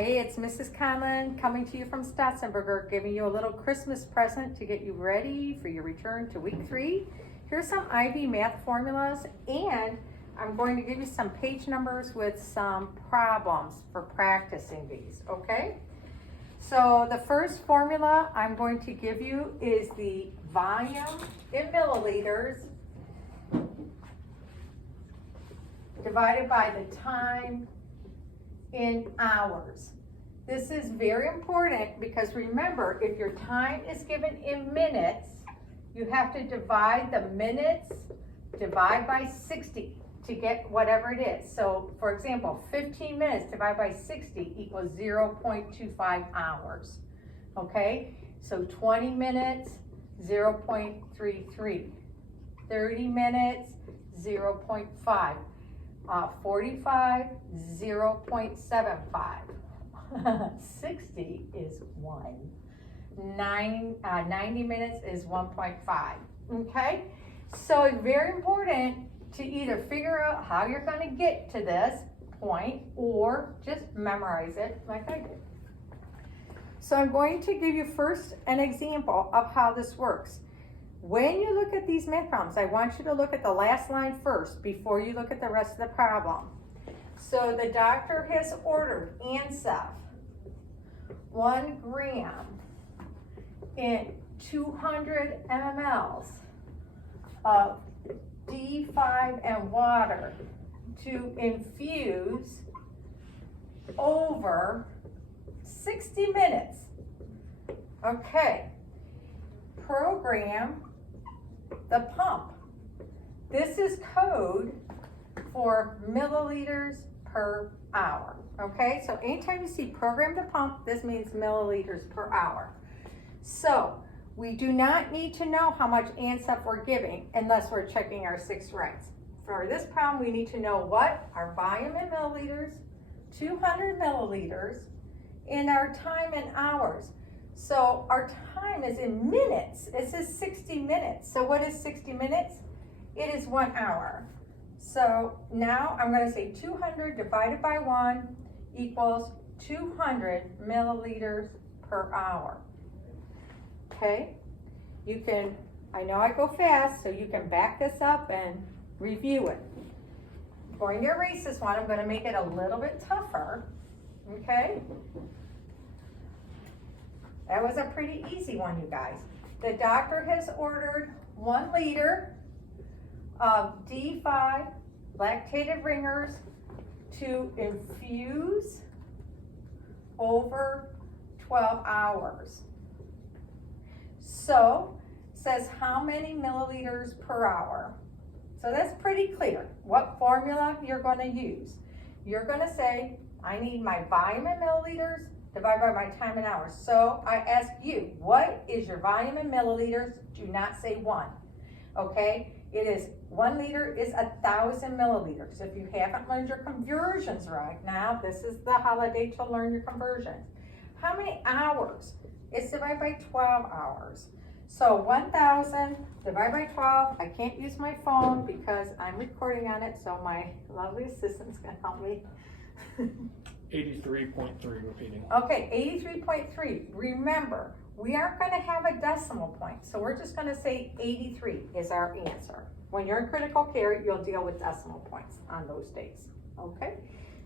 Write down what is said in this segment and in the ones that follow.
Hey, it's Mrs. Conlon coming to you from Stotzenberger, giving you a little Christmas present to get you ready for your return to week 3. Here's some IB math formulas, and I'm going to give you some page numbers with some problems for practicing these, okay? So the first formula I'm going to give you is the volume in milliliters divided by the time in hours. This is very important because remember, if your time is given in minutes, you have to divide the minutes, divide by 60 to get whatever it is. So for example, 15 minutes divided by 60 equals 0.25 hours. Okay, so 20 minutes, 0.33. 30 minutes, 0.5. 45, 0.75. 60 is 1. 90 minutes is 1.5. Okay? So it's very important to either figure out how you're going to get to this point or just memorize it like I did. So I'm going to give you first an example of how this works. When you look at these math problems, I want you to look at the last line first before you look at the rest of the problem. So the doctor has ordered Ansef 1 gram in 200 mLs of D5 and water to infuse over 60 minutes. Okay. Program the pump. This is code for milliliters per hour. Okay, so anytime you see program the pump, this means milliliters per hour. So we do not need to know how much Ansef we're giving unless we're checking our 6 rights. For this problem, we need to know what our volume in milliliters, 200 milliliters, and our time in hours. So our time is in minutes. It says 60 minutes. So what is 60 minutes? It is 1 hour. So now I'm going to say 200 divided by 1 equals 200 milliliters per hour. Okay? You can, I know I go fast, so you can back this up and review it. I'm going to erase this one. I'm going to make it a little bit tougher. Okay? That was a pretty easy one, you guys. The doctor has ordered 1 liter of D5 lactated ringers to infuse over 12 hours. So, it says how many milliliters per hour. So that's pretty clear what formula you're going to use. You're going to say, I need my volume in milliliters divided by my time in hours. So I ask you, what is your volume in milliliters? Do not say 1. Okay? It is 1 liter is 1,000 milliliters. If you haven't learned your conversions right now, this is the holiday to learn your conversions. How many hours? It's divided by 12 hours. So 1,000 divided by 12. I can't use my phone because I'm recording on it, so my lovely assistant's going to help me. 83.3 repeating. Okay, 83.3. Remember, we aren't going to have a decimal point, so we're just going to say 83 is our answer. When you're in critical care, you'll deal with decimal points on those days. Okay?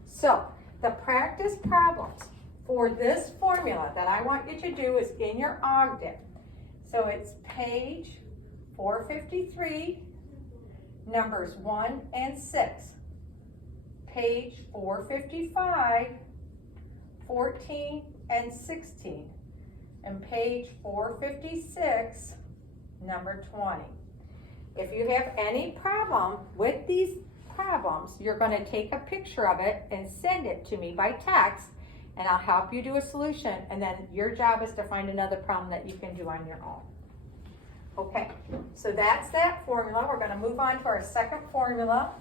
So, the practice problems for this formula that I want you to do is in your Ogden. So it's page 453, numbers 1 and 6. Page 455, 14 and 16, and page 456, number 20. If you have any problem with these problems, you're going to take a picture of it and send it to me by text, and I'll help you do a solution, and then your job is to find another problem that you can do on your own. Okay, so that's that formula. We're going to move on to our second formula.